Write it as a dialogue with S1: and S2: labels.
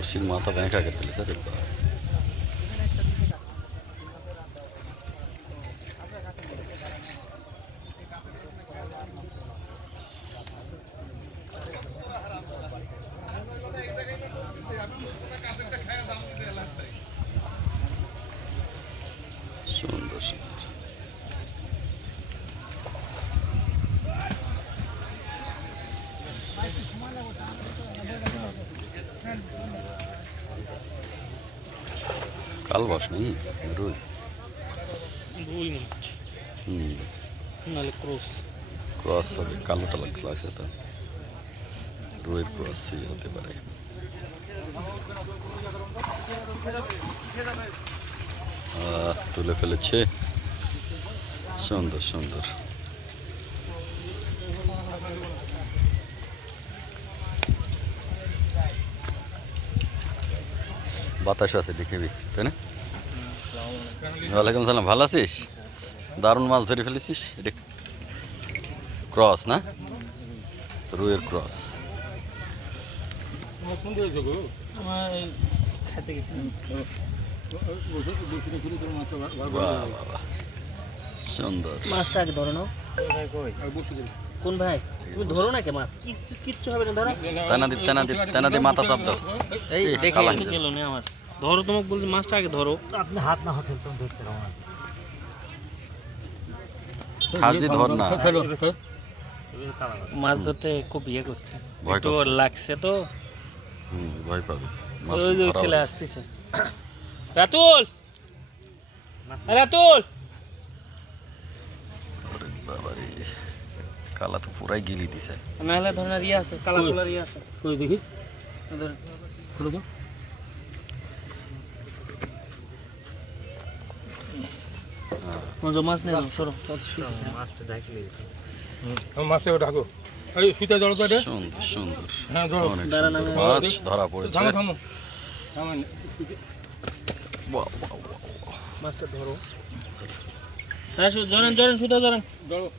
S1: বসির মাথা ব্যাংকা কেটে ফেলেছে রে বাবা। সুন্দর সুন্দর কাল বাস নেই
S2: রুই মাছ।
S1: হুম।
S2: নাহলে ক্রোস।
S1: ক্রস হবে কালোটা লাগ- লাগছে তো। রোয়ের ক্রস হতে পারে। তুলে ফেলেছে। সুন্দর সুন্দর। বাতাস আছে দেখবি তাই না? ওয়ালাইকুম সালাম ভালো আছিস? দারুণ মাছ ধরে ফেলেছিস এটা ক্রস না? রুয়ের ক্রস সুন্দর।
S3: মাছটা আগে ধরো নাও। কোন ভাই? তুমি ধরো না কে মাছ? কিচ্ছু কিচ্ছু হবে না ধরো।
S1: তেনাদি তেনাদি তেনাদি মাথা শব্দ।
S3: এই
S1: এই
S3: দেখে। গেল না আমার। ধরো তোমাকে বলছি মাছটা আগে ধরো।
S4: আপনি হাত না হাতে তুমি দেখতে পারো না।
S1: হাস দিয়ে ধর না।
S3: মাছ ধরতে খুব ইয়ে করছে। একটু লাগছে তো।
S1: হুম, ভয় পাবে।
S3: ওই যে ছেলে আসতেছে। রাতুল! রাতুল!
S1: বাবারে, কালা তো পুরাই গিলি দিছে।
S3: নাহলে ধরনের ইয়ে আছে কালা কালার ইয়ে আছে।
S2: কই দেখি?
S3: ধর।
S2: খুলে দাও।
S3: মজো মাছ নেই সরো।
S2: মাছে ঢাকো। এই সুতা জল করে
S1: সুন্দর সুন্দর।
S2: হ্যাঁ ধরো
S3: দাঁড়ান, আমি-
S1: মাছ ধরা পড়েছে।
S2: থামো থামো। থামো।
S1: বাহ, বাহ, বাহ, বাহ।
S3: মাছটা ধরো। হ্যাঁ জরেন জরেন সুতা জরেন
S2: ধরো।